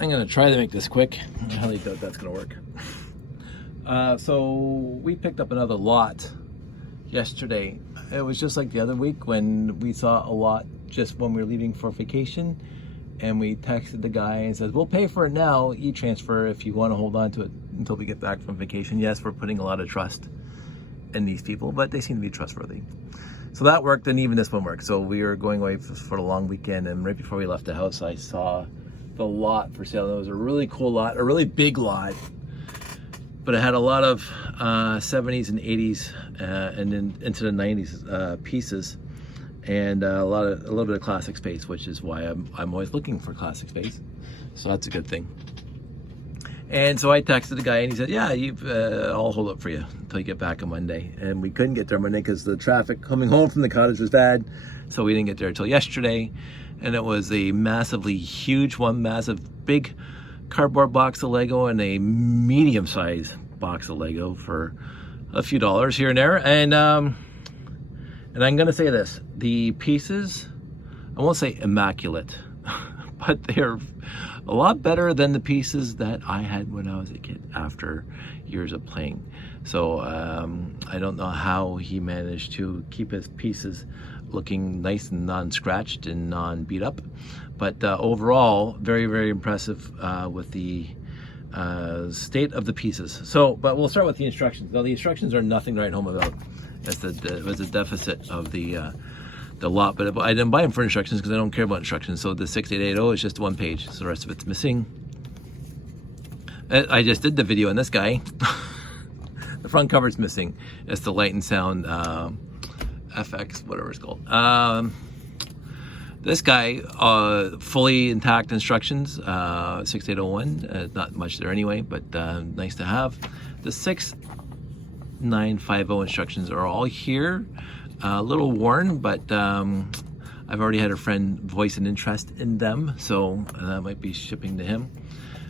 I'm gonna try to make this quick. I highly doubt that's gonna work. So we picked up another lot yesterday. It was just like the other week when we saw a lot just when we were leaving for vacation, and we texted the guy and said, we'll pay for it now, e-transfer, if you want to hold on to it until we get back from vacation. Yes, we're putting a lot of trust in these people, but they seem to be trustworthy. So that worked, and even this one worked. So we were going away for a long weekend, and right before we left the house, I saw the lot for sale. It was a really cool lot, a really big lot, but it had a lot of 70s and 80s and then into the 90s pieces, and a little bit of classic space, which is why I'm always looking for classic space. So that's a good thing. And so I texted the guy, and he said, yeah, I'll hold it for you until you get back on Monday. And we couldn't get there Monday because the traffic coming home from the cottage was bad. So we didn't get there until yesterday. And it was a massively huge one, massive big cardboard box of Lego and a medium-sized box of Lego for a few dollars here and there. And I'm gonna say this, the pieces, I won't say immaculate, but they're a lot better than the pieces that I had when I was a kid after years of playing. So I don't know how he managed to keep his pieces looking nice and non-scratched and non-beat up. But overall, very, very impressive with the state of the pieces. So, but we'll start with the instructions. Now, the instructions are nothing to write home about. It was a deficit of the lot, but I didn't buy them for instructions because I don't care about instructions. So the 6880 is just one page, so the rest of it's missing. I just did the video on this guy. The front cover's missing. It's the Light and Sound FX, whatever it's called. This guy, fully intact instructions, 6801, not much there anyway, but nice to have. The 6950 instructions are all here. A little worn, but I've already had a friend voice an interest in them, so that might be shipping to him.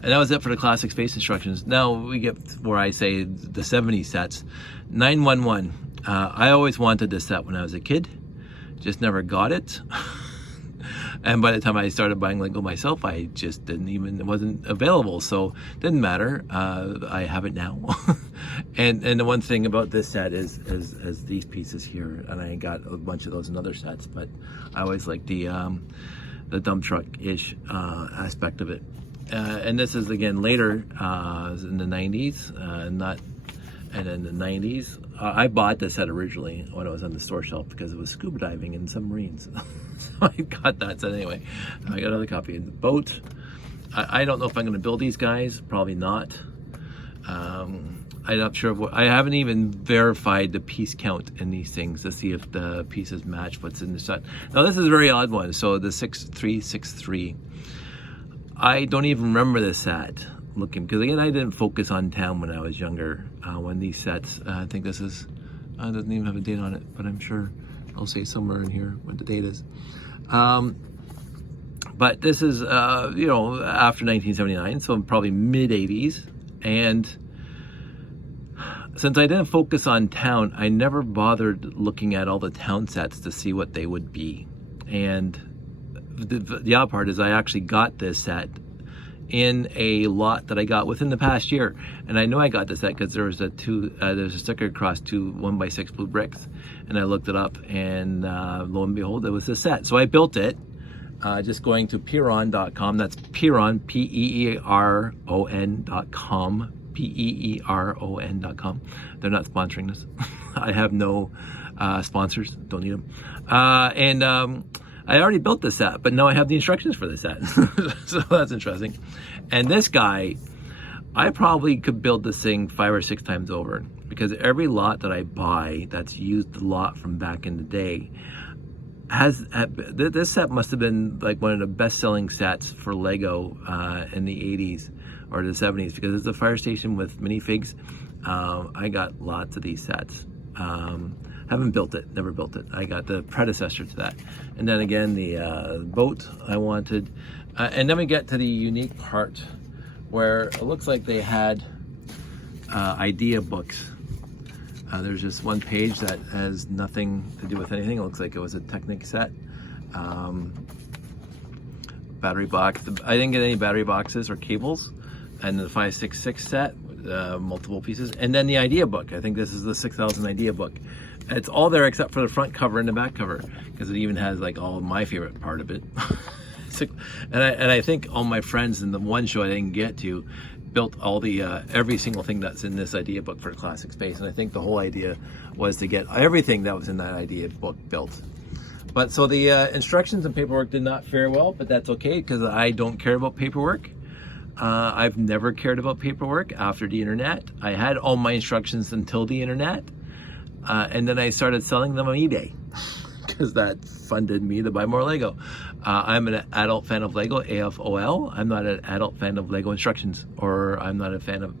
And that was it for the classic space instructions. Now we get where I say the 70 sets. 911. I always wanted this set when I was a kid, just never got it. And by the time I started buying Lego myself, I just it wasn't available, so it didn't matter. I have it now. and the one thing about this set is these pieces here, and I got a bunch of those in other sets, but I always like the dump truck-ish aspect of it. And this is again later in the 90s, and in the 90s. I bought this set originally when it was on the store shelf because it was scuba diving and submarines. So I got that set anyway. I got another copy of the boat. I don't know if I'm going to build these guys. Probably not. I'm not sure of I haven't even verified the piece count in these things to see if the pieces match what's in the set. Now this is a very odd one. So the 6363. I don't even remember this set looking, because again, I didn't focus on town when I was younger. When these sets, I think this is, doesn't even have a date on it, but I'm sure I'll say somewhere in here what the date is. But this is, you know, after 1979, so probably mid 80s. And since I didn't focus on town, I never bothered looking at all the town sets to see what they would be. And the odd part is I actually got this set in a lot that I got within the past year, and I know I got this set because there was there's a sticker across 2 1x6 blue bricks, and I looked it up, and lo and behold, it was this set. So I built it, just going to Peeron.com. That's Peeron, Peeron.com, Peeron.com. They're not sponsoring this. I have no sponsors. Don't need them. I already built this set, but now I have the instructions for this set. So that's interesting. And this guy, I probably could build this thing 5 or 6 times over, because every lot that I buy that's used a lot from back in the day this set must have been like one of the best-selling sets for Lego in the 80s or the 70s, because it's a fire station with minifigs. I got lots of these sets. Haven't built it, never built it. I got the predecessor to that. And then again, the boat I wanted. And then we get to the unique part where it looks like they had idea books. There's just one page that has nothing to do with anything. It looks like it was a Technic set. battery box. I didn't get any battery boxes or cables, and the 566 set, multiple pieces, and then the idea book. I think this is the 6000 idea book. It's all there except for the front cover and the back cover, because it even has like all of my favorite part of it. and I think all my friends in the one show I didn't get to built all the every single thing that's in this idea book for Classic Space, and I think the whole idea was to get everything that was in that idea book built. But so the instructions and paperwork did not fare well, but that's okay because I don't care about paperwork. I've never cared about paperwork after the internet. I had all my instructions until the internet, and then I started selling them on eBay because that funded me to buy more Lego. I'm an adult fan of Lego, AFOL. I'm not an adult fan of Lego instructions, or I'm not a fan of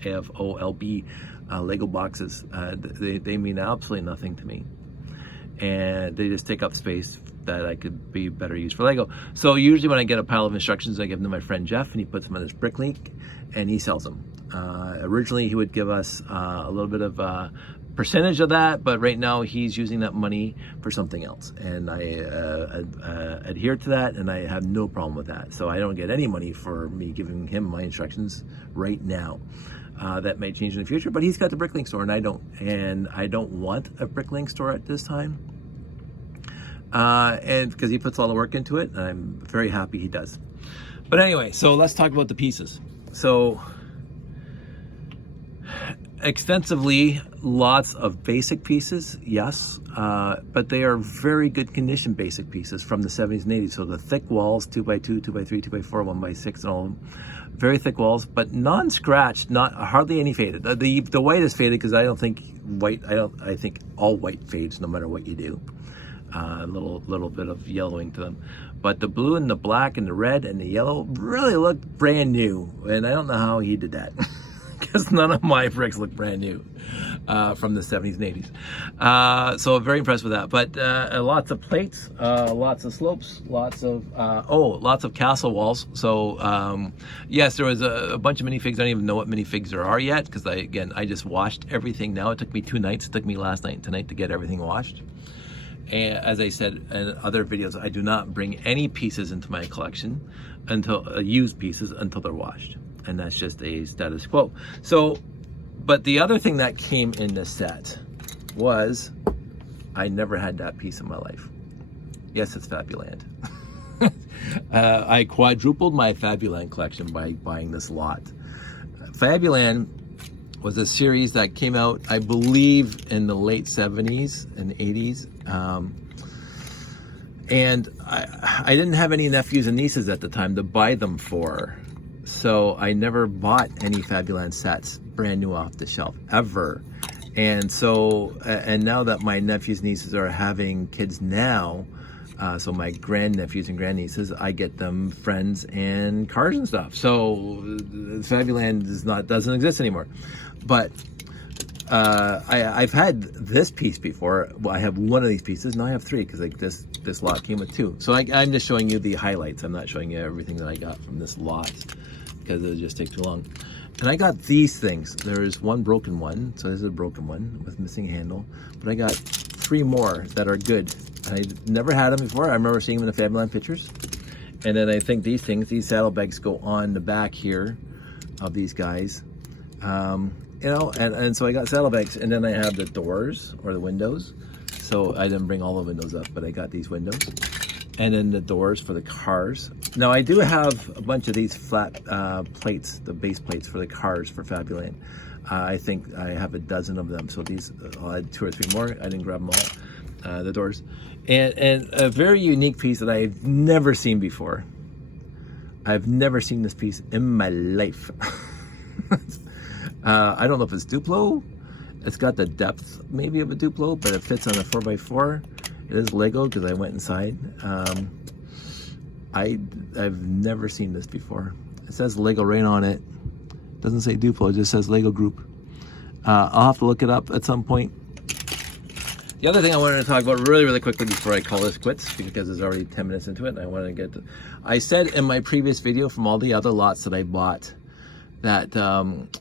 AFOLB Lego boxes. They mean absolutely nothing to me, and they just take up space that I could be better used for Lego. So usually when I get a pile of instructions, I give them to my friend Jeff, and he puts them on his Bricklink, and he sells them. Originally, he would give us a little bit of percentage of that, but right now he's using that money for something else, and I adhere to that, and I have no problem with that. So I don't get any money for me giving him my instructions right now. That may change in the future, but he's got the Bricklink store, and I don't want a Bricklink store at this time, and because he puts all the work into it, and I'm very happy he does. But anyway, so let's talk about the pieces. So extensively, lots of basic pieces, yes, but they are very good condition basic pieces from the 70s and 80s. So the thick walls, 2x2, 2x3, 2x4, 1x6, and all of them. Very thick walls, but non-scratched, not hardly any faded. The white is faded because I don't think white. I think all white fades no matter what you do. A little bit of yellowing to them, but the blue and the black and the red and the yellow really look brand new, and I don't know how he did that. Because none of my bricks look brand new from the 70s and 80s. So I'm very impressed with that. But lots of plates, lots of slopes, lots of castle walls. So yes, there was a bunch of minifigs. I don't even know what minifigs there are yet, because I just washed everything now. It took me 2 nights. It took me last night and tonight to get everything washed. And as I said in other videos, I do not bring any pieces into my collection until used pieces until they're washed. And that's just a status quo. So, but the other thing that came in the set was, I never had that piece in my life. Yes, it's Fabuland. I quadrupled my Fabuland collection by buying this lot. Fabuland was a series that came out, I believe, in the late 70s and 80s. And I didn't have any nephews and nieces at the time to buy them for. So I never bought any Fabuland sets brand new off the shelf, ever. And so, and now that my nephews and nieces are having kids now, so my grandnephews and grandnieces, I get them friends and cars and stuff. So Fabuland doesn't exist anymore. But I've had this piece before. Well, I have one of these pieces. Now I have 3, because like this lot came with 2. So I'm just showing you the highlights. I'm not showing you everything that I got from this lot, because it would just take too long. And I got these things. There's one broken one, so this is a broken one with missing handle. But I got 3 more that are good. I never had them before. I remember seeing them in the Fabuland pictures. And then I think these saddlebags go on the back here of these guys. You know, and so I got saddlebags, and then I have the doors or the windows. So I didn't bring all the windows up, but I got these windows. And then the doors for the cars. Now I do have a bunch of these flat plates, the base plates for the cars for Fabuland. I think I have a dozen of them. So these, I'll add 2 or 3 more. I didn't grab them all. The doors. And a very unique piece that I've never seen before. I've never seen this piece in my life. I don't know if it's Duplo. It's got the depth maybe of a Duplo, but it fits on a 4x4. It is Lego because I went inside. I've never seen this before. It says Lego Rain on it. It doesn't say Duplo, it just says Lego Group. I'll have to look it up at some point. The other thing I wanted to talk about really quickly before I call this quits, because it's already 10 minutes into it, and I wanted to get to... I said in my previous video, from all the other lots that I bought, that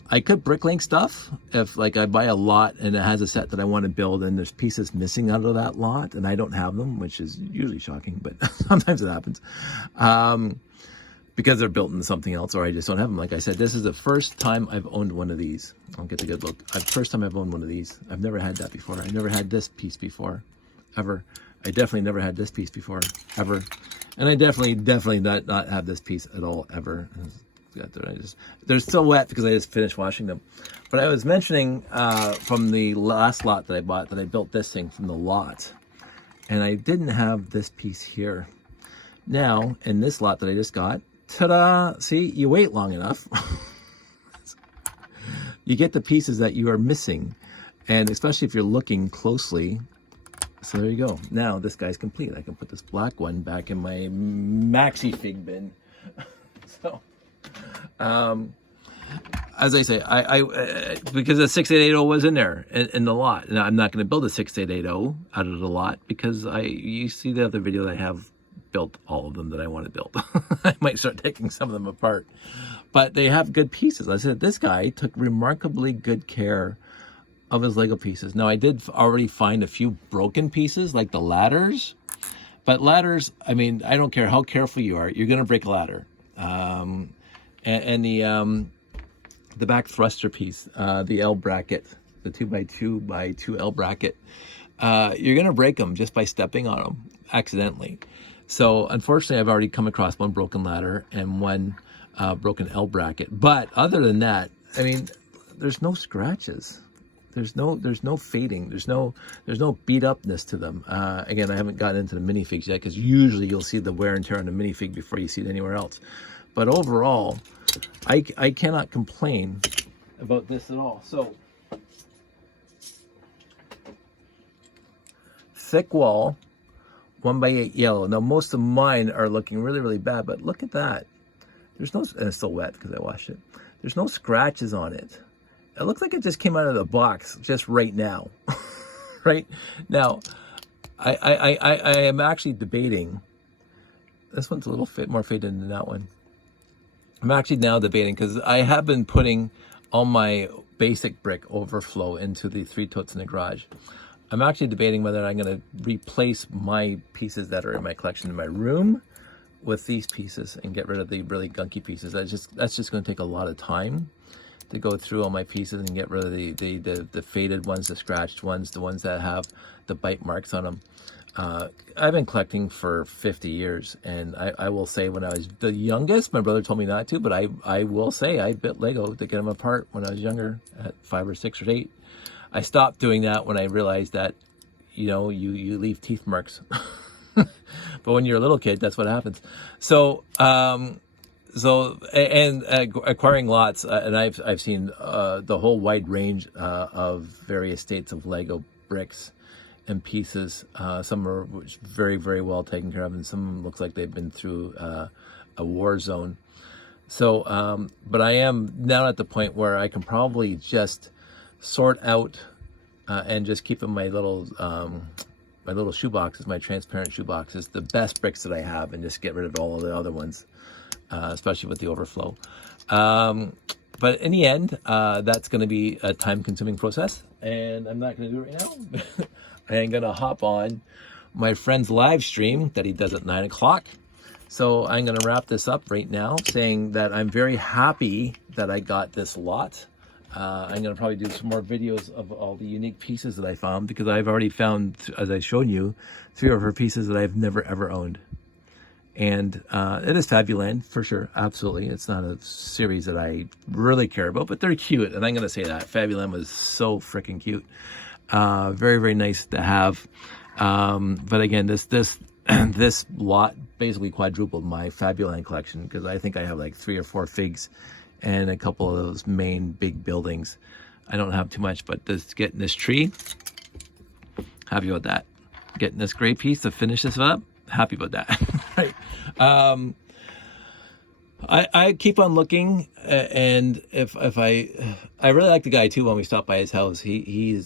I could bricklink stuff if like I buy a lot and it has a set that I want to build and there's pieces missing out of that lot and I don't have them, which is usually shocking, but sometimes it happens. Because they're built into something else or I just don't have them. Like I said, this is the first time I've owned one of these. I'll get a good look. First time I've owned one of these. I've never had that before. I never had this piece before, ever. I definitely never had this piece before, ever. And I definitely not have this piece at all, ever. They're still wet because I just finished washing them. But I was mentioning from the last lot that I bought that I built this thing from the lot. And I didn't have this piece here. Now, in this lot that I just got, ta-da! See, you wait long enough. You get the pieces that you are missing. And especially if you're looking closely. So there you go. Now this guy's complete. I can put this black one back in my maxi fig bin. So, as I say, I because the 6880 was in there in the lot. And I'm not going to build a 6880 out of the lot because you see the other video that I have built all of them that I want to build. I might start taking some of them apart, but they have good pieces. I said, this guy took remarkably good care of his Lego pieces. Now I did already find a few broken pieces like the ladders, but ladders, I mean, I don't care how careful you are, you're going to break a ladder. And the back thruster piece, the L bracket, the 2x2x2 L bracket, you're going to break them just by stepping on them accidentally. So unfortunately, I've already come across one broken ladder and one broken L bracket. But other than that, I mean, there's no scratches. There's no fading. There's no beat upness to them. Again, I haven't gotten into the minifigs yet because usually you'll see the wear and tear on the minifig before you see it anywhere else. But overall, I cannot complain about this at all. So thick wall. 1x8 yellow. Now most of mine are looking really, really bad, but look at that. There's no, and it's still wet because I washed it. There's no scratches on it. It looks like it just came out of the box just right now. Right now, I am actually debating. This one's a little more faded than that one. I'm actually now debating because I have been putting all my basic brick overflow into the 3 totes in the garage. I'm actually debating whether I'm going to replace my pieces that are in my collection in my room with these pieces and get rid of the really gunky pieces. That's just going to take a lot of time to go through all my pieces and get rid of the faded ones, the scratched ones, the ones that have the bite marks on them. I've been collecting for 50 years, and I will say when I was the youngest, my brother told me not to, but I will say I bit Lego to get them apart when I was younger at 5 or 6 or 8. I stopped doing that when I realized that, you know, you leave teeth marks. But when you're a little kid, that's what happens. So, acquiring lots, and I've seen the whole wide range of various states of Lego bricks and pieces. Some are very, very well taken care of, and some looks like they've been through a war zone. So, but I am now at the point where I can probably just sort out and just keep in my little shoe boxes, my transparent shoe boxes, the best bricks that I have, and just get rid of all of the other ones, especially with the overflow. But in the end, that's going to be a time-consuming process, and I'm not going to do it right now. I am going to hop on my friend's live stream that he does at 9 o'clock. So I'm going to wrap this up right now, saying that I'm very happy that I got this lot. I'm going to probably do some more videos of all the unique pieces that I found, because I've already found, as I showed you, 3 of her pieces that I've never ever owned. And it is Fabuland, for sure, absolutely. It's not a series that I really care about, but they're cute, and I'm going to say that. Fabuland was so freaking cute. Very, very nice to have. But again, this lot basically quadrupled my Fabuland collection, because I think I have like 3 or 4 figs and a couple of those main big buildings. I don't have too much, but getting this tree, happy about that. Getting this gray piece to finish this up, happy about that. Right. I keep on looking, and if I really like the guy too. When we stopped by his house, he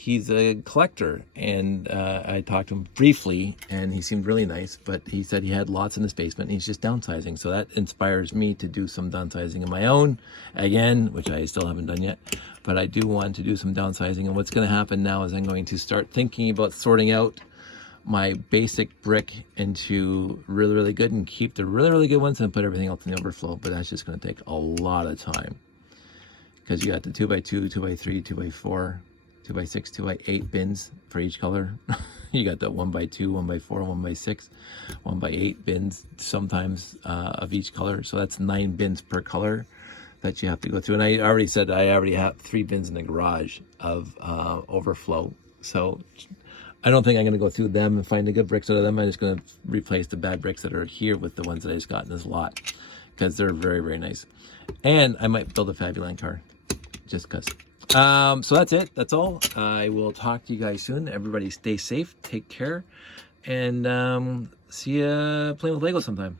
he's a collector, and I talked to him briefly, and he seemed really nice, but he said he had lots in his basement and he's just downsizing. So that inspires me to do some downsizing of my own again, which I still haven't done yet, but I do want to do some downsizing. And what's going to happen now is I'm going to start thinking about sorting out my basic brick into really, really good and keep the really, really good ones and put everything else in the overflow. But that's just going to take a lot of time, because you got the 2x2, 2x3, 2x4, 2x6, 2x8 bins for each color. You got the 1x2, 1x4, 1x6, 1x8 bins sometimes of each color. So that's 9 bins per color that you have to go through. And I already said I already have 3 bins in the garage of overflow. So I don't think I'm going to go through them and find the good bricks out of them. I'm just going to replace the bad bricks that are here with the ones that I just got in this lot, because they're very, very nice. And I might build a Fabuland car just because. So that's it. That's all. I will talk to you guys soon. Everybody stay safe, take care, and see you playing with Lego sometime.